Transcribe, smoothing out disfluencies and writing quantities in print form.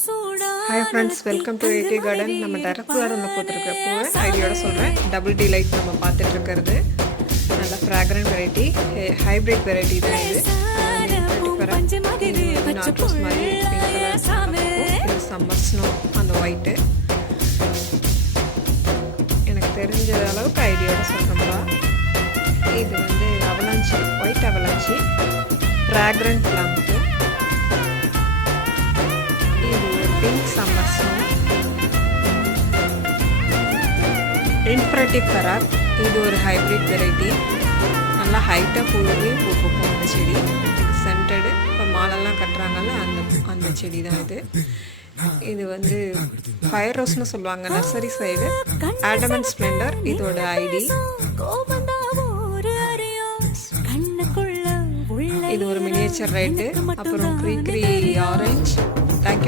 Hi friends, welcome to AK Garden. நம்ம terrace கார்டனில் போட்டிருக்கிற பூவை ஐடியோட சொல்கிறேன். டபுள் டிலைட் நம்ம பார்த்துட்டு இருக்கிறது நல்ல ஃப்ராக்ரன்ட் வெரைட்டி, ஹைப்ரிட் வெரைட்டி தான் இது. நாட்டோஸ் மாதிரி பிங்க் கலர், இது சம்மர் ஸ்னோ அந்த ஒயிட்டு. எனக்கு தெரிஞ்ச அளவுக்கு ஐடியோட சொல்கிறோம்னா இது வந்து அவலாஞ்சி, ஒயிட் அவலாஞ்சி, ஃப்ராக்ரன்ட் பிளாம்க்கு. பிங்க் சம்மர் ஸ்னோ, இன்ஃப்ரட்டிஃபெரா, இது ஒரு ஹைப்ரிட் வெரைட்டி. நல்லா ஹைட்டாக பூவையும் பூ பூக்கும் அந்த செடி. இது சென்டடு, இப்போ மாலெல்லாம் கட்டுறாங்கல்ல அந்த செடி தான் இது. இது வந்து ஃபயர் ரோஸ்னு சொல்லுவாங்க நர்சரி சைடு. ஆடமண்ட் ஸ்ப்ளெண்டர் இதோட ஐடி. இது ஒரு மினியேச்சர் ரைட்டு. அப்புறம் க்ரீ ஆரஞ்ச். தேங்க்யூ.